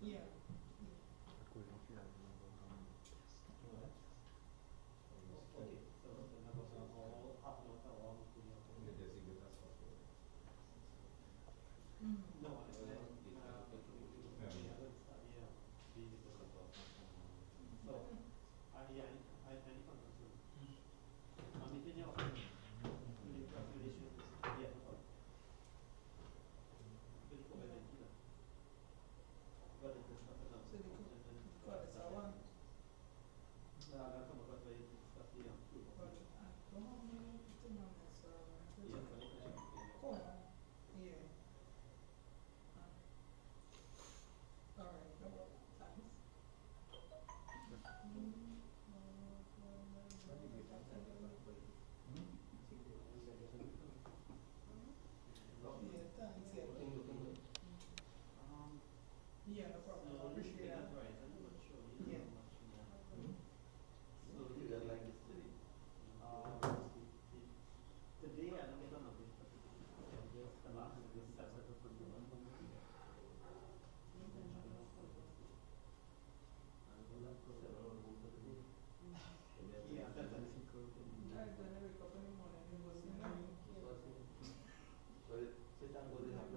Yeah. Okay, so the numbers are all half note are all fully Dia automated. dia single task force. Mm. No, I meant Yeah. the other stuff, yeah, being the support. So, yeah, I need concern. Meeting your recommendation, yeah, no problem. Pretty cool, I didn't either. But it's just stuff enough. So they could got this one. That's some of what I discussed here. But I don't have many thing on this. Yeah, but it's actually. Cool. Yeah. All right. No problem. Thanks. Yeah, thanks. Yeah. Yeah, no problem. I appreciate that. Right, I'm not sure. Yeah. Much more. So You got like this today. Today I don't get on a bit, but the last is the set of the yeah, that's a secret. I don't know. Wake up in the morning and go see my So, so time go to have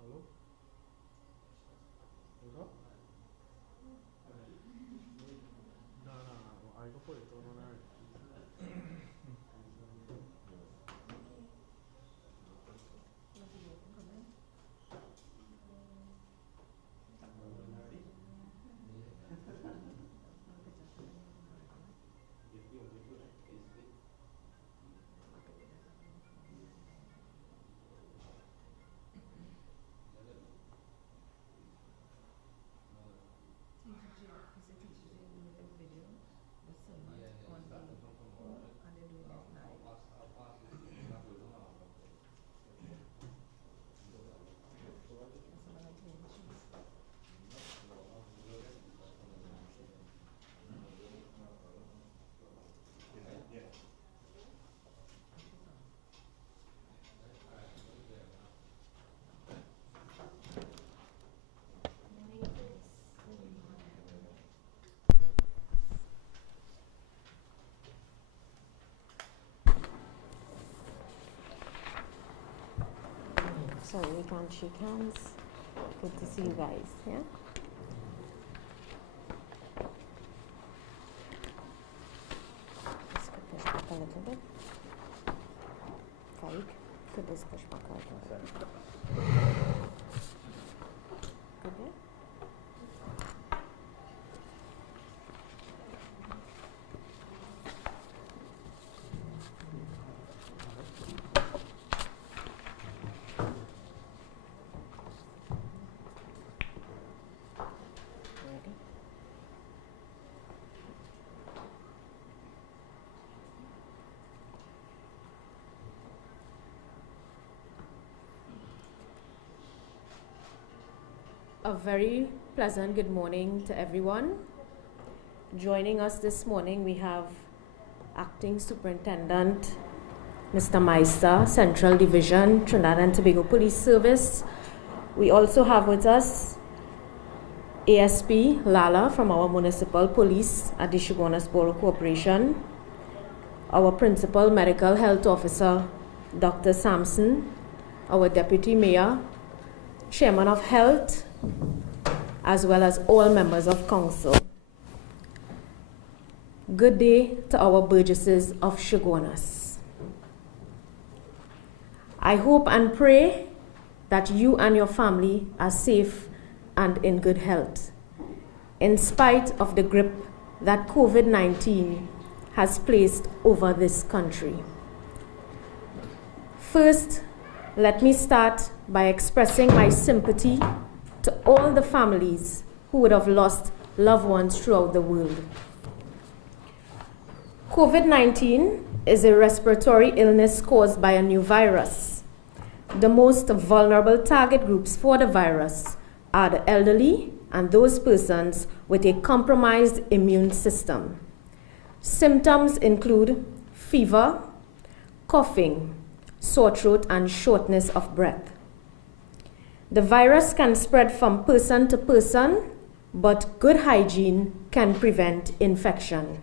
Hello? Hold up. No, I go put it on our. Sorry, we can't shake hands. Good to see you guys, yeah? Just could push back a little bit. Faik, could just push back a little bit. Good, yeah? A very pleasant good morning to everyone. Joining us this morning, we have Acting Superintendent Mr. Meister, Central Division, Trinidad and Tobago Police Service. We also have with us ASP Lala from our Municipal Police at the Shogunas Borough Corporation, our Principal Medical Health Officer, Dr. Sampson, our Deputy Mayor, Chairman of Health, as well as all members of Council. Good day to our burgesses of Shogunas. I hope and pray that you and your family are safe and in good health, in spite of the grip that COVID-19 has placed over this country. First, let me start by expressing my sympathy to all the families who would have lost loved ones throughout the world. COVID-19 is a respiratory illness caused by a new virus. The most vulnerable target groups for the virus are the elderly and those persons with a compromised immune system. Symptoms include fever, coughing, sore throat, and shortness of breath. The virus can spread from person to person, but good hygiene can prevent infection.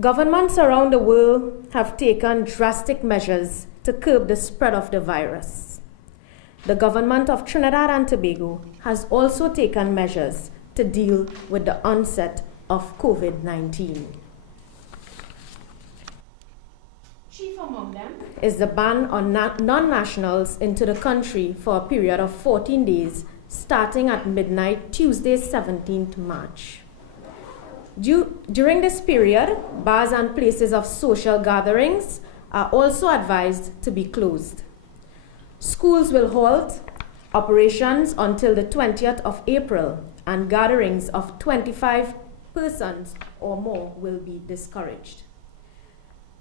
Governments around the world have taken drastic measures to curb the spread of the virus. The government of Trinidad and Tobago has also taken measures to deal with the onset of COVID-19. Chief among them is the ban on non-nationals into the country for a period of 14 days, starting at midnight, Tuesday, 17th March. During this period, bars and places of social gatherings are also advised to be closed. Schools will halt operations until the 20th of April, and gatherings of 25 persons or more will be discouraged.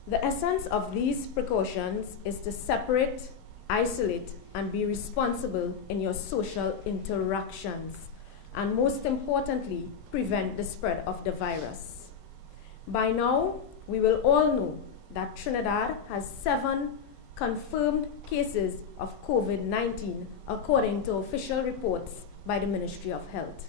The essence of these precautions is to separate, isolate, and be responsible in your social interactions, and most importantly, prevent the spread of the virus. By now, we will all know that Trinidad has 7 confirmed cases of COVID-19, according to official reports by the Ministry of Health.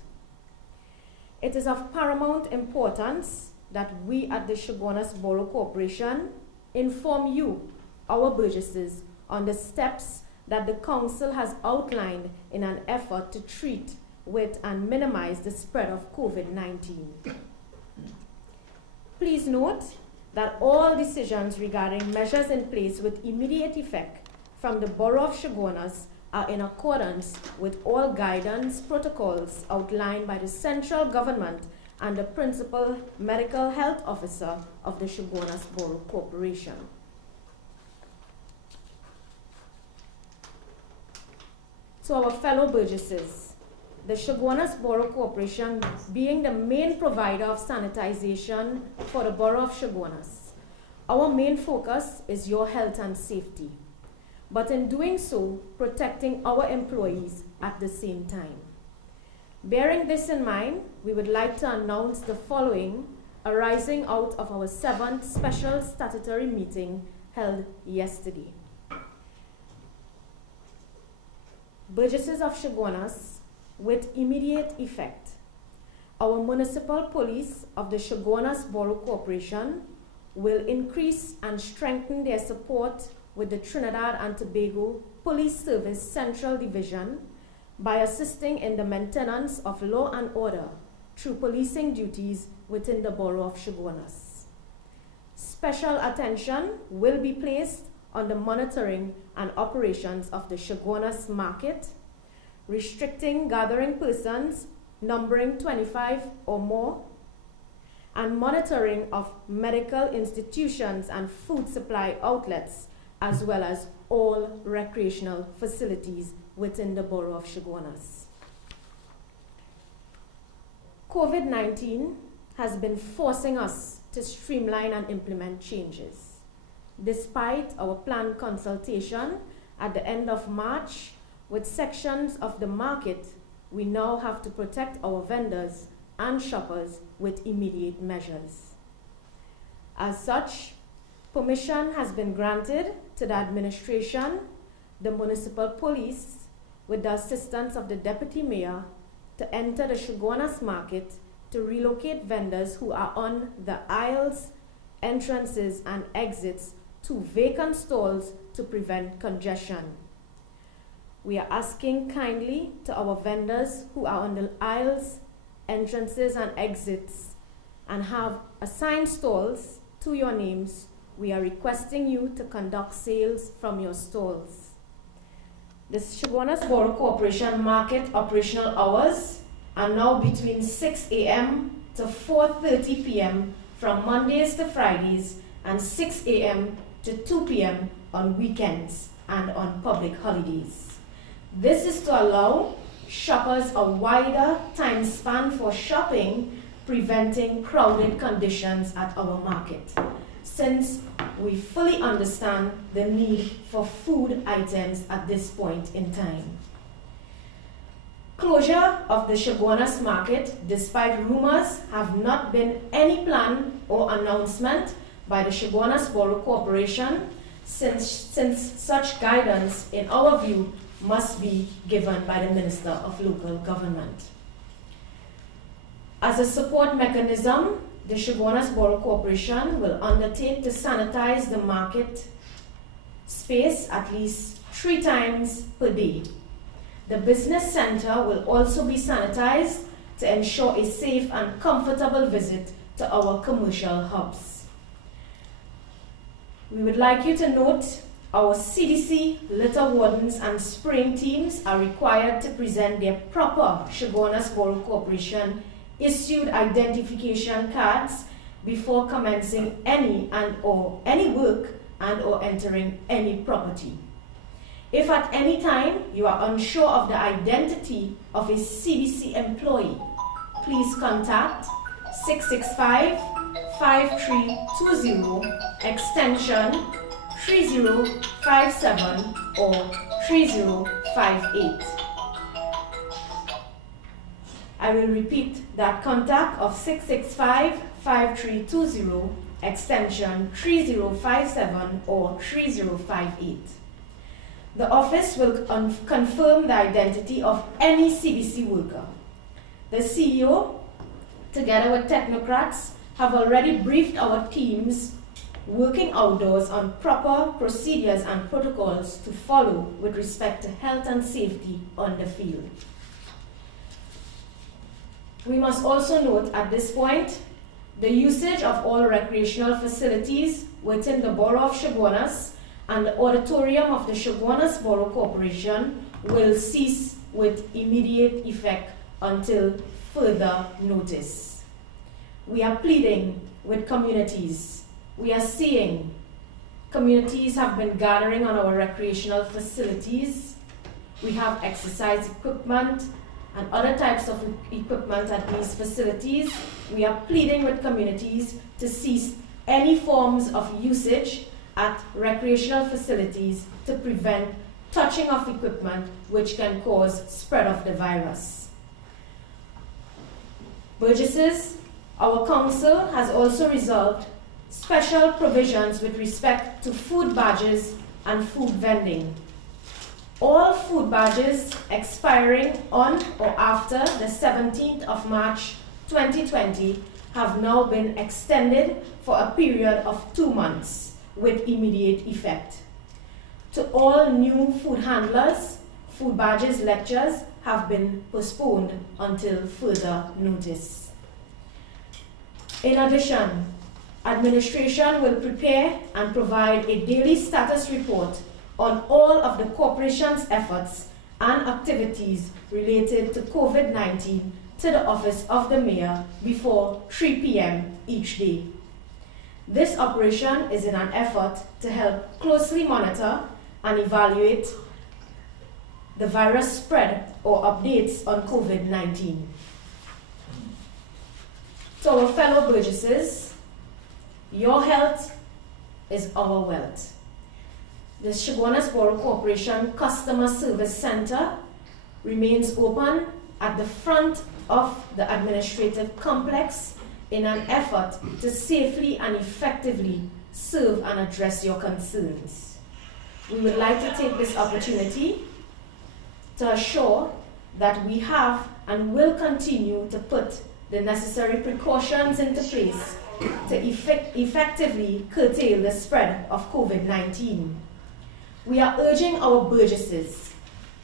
It is of paramount importance that we at the Chaguanas Borough Corporation inform you, our burgesses, on the steps that the Council has outlined in an effort to treat with and minimize the spread of COVID-19. Please note that all decisions regarding measures in place with immediate effect from the Borough of Chaguanas are in accordance with all guidance protocols outlined by the central government and the principal medical health officer of the Chaguanas Borough Corporation. To our fellow burgesses, the Chaguanas Borough Corporation being the main provider of sanitization for the Borough of Chaguanas, our main focus is your health and safety, but in doing so, protecting our employees at the same time. Bearing this in mind, we would like to announce the following arising out of our 7th special statutory meeting held yesterday. Burgesses of Chaguanas, with immediate effect, our municipal police of the Chaguanas Borough Corporation will increase and strengthen their support with the Trinidad and Tobago Police Service Central Division by assisting in the maintenance of law and order through policing duties within the Borough of Chaguanas. Special attention will be placed on the monitoring and operations of the Chaguanas Market, restricting gathering persons numbering 25 or more, and monitoring of medical institutions and food supply outlets, as well as all recreational facilities within the Borough of Chaguanas. COVID-19 has been forcing us to streamline and implement changes. Despite our planned consultation at the end of March with sections of the market, we now have to protect our vendors and shoppers with immediate measures. As such, permission has been granted to the administration, the municipal police, with the assistance of the Deputy Mayor, to enter the Chaguanas Market to relocate vendors who are on the aisles, entrances, and exits to vacant stalls to prevent congestion. We are asking kindly to our vendors who are on the aisles, entrances, and exits and have assigned stalls to your names, we are requesting you to conduct sales from your stalls. The Chaguanas Borough Corporation market operational hours are now between 6 a.m. to 4:30 p.m. from Mondays to Fridays and 6 a.m. to 2 p.m. on weekends and on public holidays. This is to allow shoppers a wider time span for shopping, preventing crowded conditions at our market, since we fully understand the need for food items at this point in time. Closure of the Chaguanas Market, despite rumors, have not been any plan or announcement by the Chaguanas Borough Corporation, since such guidance, in our view, must be given by the Minister of Local Government. As a support mechanism, the Chaguanas Borough Corporation will undertake to sanitize the market space at least 3 times per day. The business center will also be sanitized to ensure a safe and comfortable visit to our commercial hubs. We would like you to note our CDC, litter wardens, and spraying teams are required to present their proper Chaguanas Borough Corporation issued identification cards before commencing any work and or entering any property. If at any time you are unsure of the identity of a CBC employee, please contact 665-5320 extension 3057 or 3058. I will repeat that contact of 665-5320 extension 3057 or 3058. The office will confirm the identity of any CBC worker. The CEO together with technocrats, have already briefed our teams working outdoors on proper procedures and protocols to follow with respect to health and safety on the field. We must also note at this point the usage of all recreational facilities within the Borough of Chaguanas and the auditorium of the Chaguanas Borough Corporation will cease with immediate effect until further notice. We are pleading with communities. We are seeing communities have been gathering on our recreational facilities. We have exercise equipment and other types of equipment at these facilities. We are pleading with communities to cease any forms of usage at recreational facilities to prevent touching of equipment which can cause spread of the virus. Burgesses, our council has also resolved special provisions with respect to food badges and food vending. All food badges expiring on or after the 17th of March 2020 have now been extended for a period of 2 months with immediate effect. To all new food handlers, food badges lectures have been postponed until further notice. In addition, administration will prepare and provide a daily status report on all of the corporation's efforts and activities related to COVID-19 to the office of the mayor before 3 p.m. each day. This operation is in an effort to help closely monitor and evaluate the virus spread or updates on COVID-19. To our fellow Burgesses, your health is our wealth. The Chaguanas Borough Corporation Customer Service Center remains open at the front of the administrative complex in an effort to safely and effectively serve and address your concerns. We would like to take this opportunity to assure that we have and will continue to put the necessary precautions into place to effectively curtail the spread of COVID-19. We are urging our Burgesses,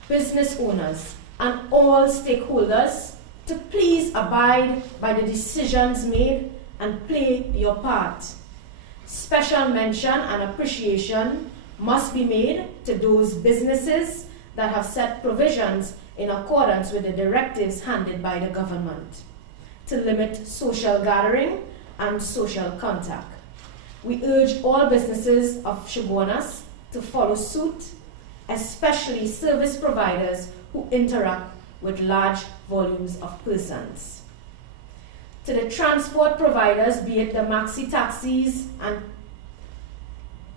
business owners, and all stakeholders to please abide by the decisions made and play your part. Special mention and appreciation must be made to those businesses that have set provisions in accordance with the directives handed by the government to limit social gathering and social contact. We urge all businesses of Chaguanas to follow suit, especially service providers who interact with large volumes of persons. To the transport providers, be it the Maxi Taxis and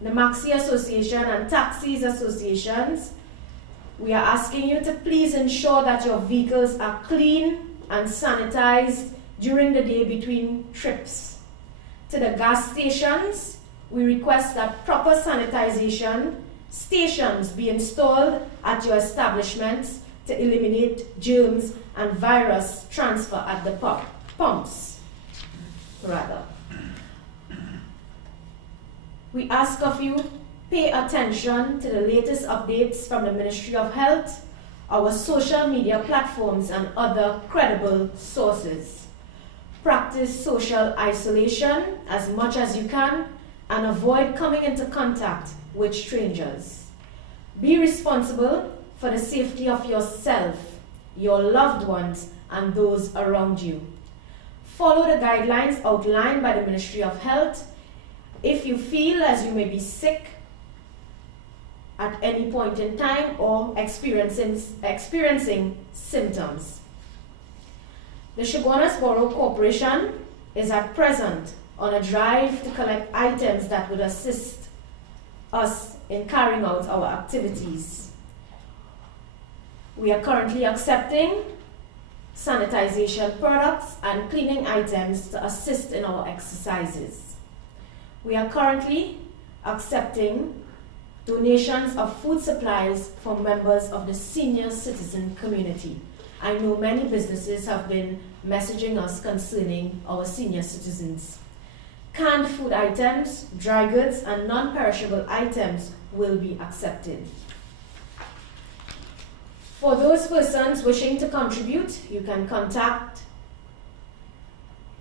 the Maxi Association and Taxis Associations, we are asking you to please ensure that your vehicles are clean and sanitized during the day between trips. To the gas stations, we request that proper sanitization stations be installed at your establishments to eliminate germs and virus transfer at the pumps. We ask of you, pay attention to the latest updates from the Ministry of Health, our social media platforms, and other credible sources. Practice social isolation as much as you can and avoid coming into contact with strangers. Be responsible for the safety of yourself, your loved ones, and those around you. Follow the guidelines outlined by the Ministry of Health. If you feel as you may be sick at any point in time or experiencing symptoms. The Chaguanas Borough Corporation is at present on a drive to collect items that would assist us in carrying out our activities. We are currently accepting sanitization products and cleaning items to assist in our exercises. We are currently accepting donations of food supplies from members of the senior citizen community. I know many businesses have been messaging us concerning our senior citizens. Canned food items, dry goods, and non-perishable items will be accepted. For those persons wishing to contribute, you can contact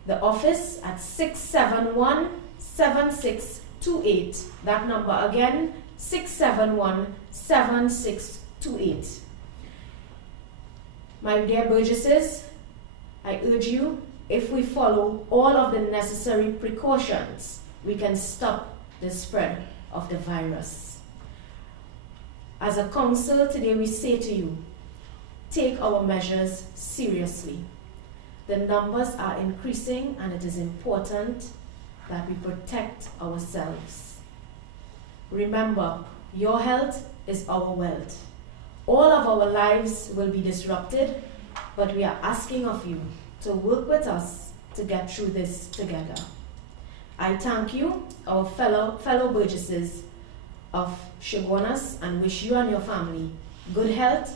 the office at 671-7628. That number again, 671-7628. My dear Burgesses, I urge you, if we follow all of the necessary precautions, we can stop the spread of the virus. As a council, today we say to you, take our measures seriously. The numbers are increasing and it is important that we protect ourselves. Remember, your health is our wealth. All of our lives will be disrupted, but we are asking of you to work with us to get through this together. I thank you, our fellow Burgesses of Chaguanas, and wish you and your family good health.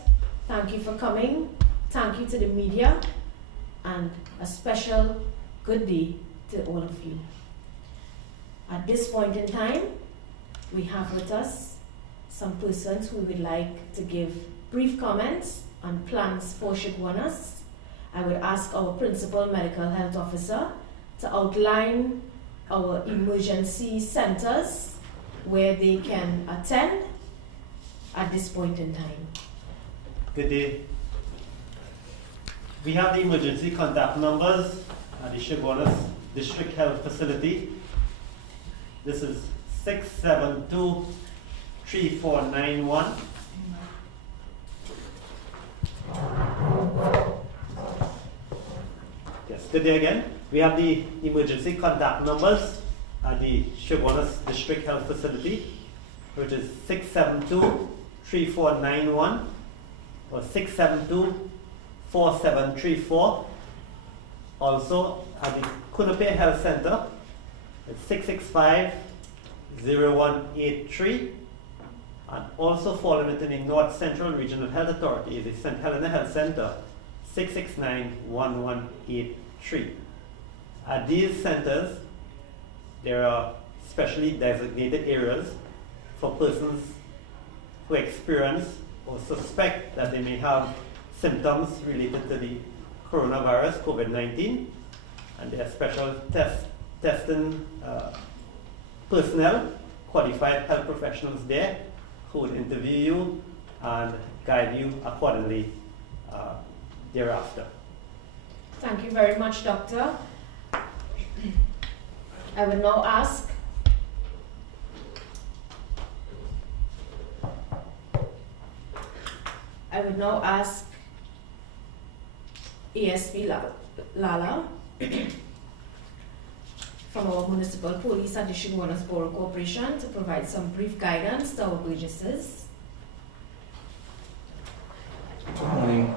Thank you for coming. Thank you to the media, and a special good day to all of you. At this point in time, we have with us some persons who would like to give brief comments on plans for Chaguanas. I would ask our Principal Medical Health Officer to outline our emergency centers where they can attend at this point in time. Good day. We have the emergency contact numbers at the Chaguanas District Health Facility. This is 672-3491. Yes, good day again. We have the emergency contact numbers at the Chaguanas District Health Facility, which is 672-3491 or 672-4734. Also at the Kunupe Health Center, it's 665-0183. And also falling within the North Central Regional Health Authority is the St. Helena Health Center, 669-1183. At these centers, there are specially designated areas for persons who experience or suspect that they may have symptoms related to the coronavirus, COVID-19, and there are special testing personnel, qualified health professionals there who would interview you and guide you accordingly thereafter. Thank you very much, Doctor. I would now ask ASP Lala from our Municipal Police at the Chaguanas Borough Corporation to provide some brief guidance to our Burgesses. Good morning.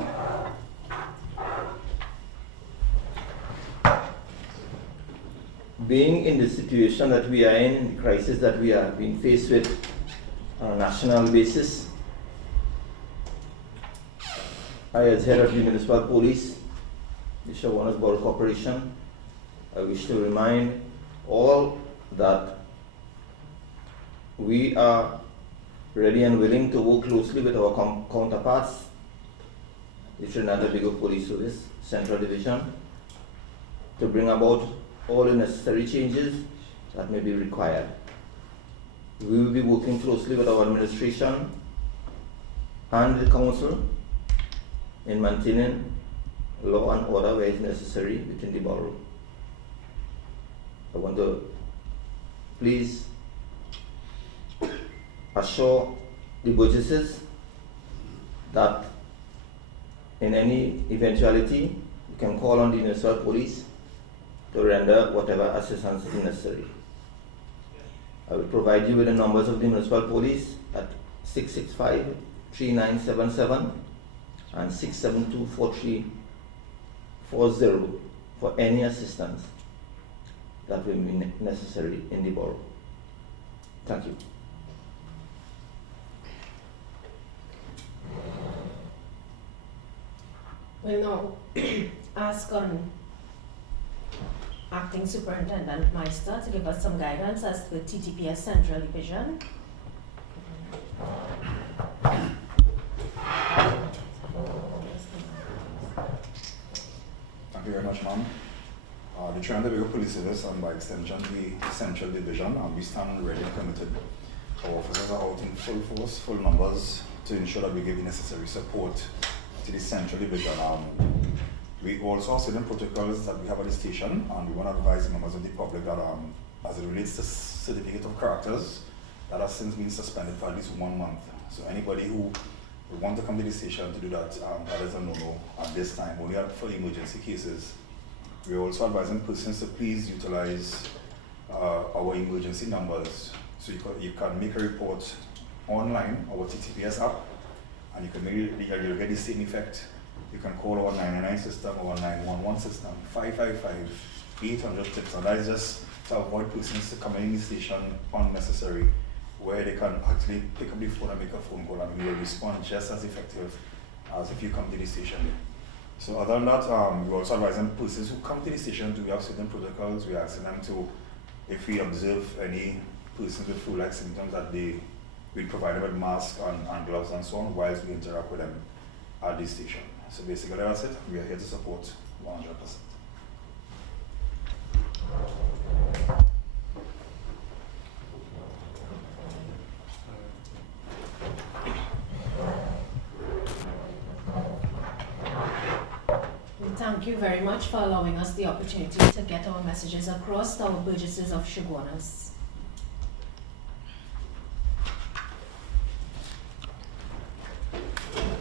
Being in the situation that we are in, the crisis that we are being faced with on a national basis, I, as head of the Municipal Police, the Chaguanas Borough Corporation, I wish to remind all that we are ready and willing to work closely with our counterparts, the Trinidad and Tobago Police Service Central Division, to bring about all the necessary changes that may be required. We will be working closely with our administration and the council in maintaining law and order where it's necessary within the borough. I want to please assure the Burgesses that in any eventuality, you can call on the Municipal Police to render whatever assistance is necessary. I will provide you with the numbers of the Municipal Police at 665-3977 and 672-4340 for any assistance that will be necessary in the borough. Thank you. We'll now ask Acting Superintendent Meister to give us some guidance as to the TTPS Central Division. Thank you very much, ma'am. The Trinidad and Tobago Police Service, and by extension the Central Division, and we stand ready and committed. Our officers are out in full force, full numbers, to ensure that we give the necessary support to the Central Division. We also have certain protocols that we have at the station, and we want to advise the members of the public that as it relates to certificate of characters, that has since been suspended for at least 1 month. So anybody who would want to come to the station to do that, that is a no-no at this time, only for emergency cases. We are also advising persons to please utilize our emergency numbers. So you can make a report online, our TTPS app, and you can you'll get the same effect. You can call our 999 system, our 911 system, 555-800 tips, and that is just to avoid persons to come in the station unnecessary, where they can actually pick up the phone and make a phone call, and we will respond just as effective as if you come to the station. So other than that, we're also advising persons who come to the station to have certain protocols. We're asking them to, if we observe any persons with flu-like symptoms, that we provide them with masks and gloves and so on whilst we interact with them at the station. So basically that's it. We are here to support 100%. Thank you very much for allowing us the opportunity to get our messages across to our Burgesses of Shogunas.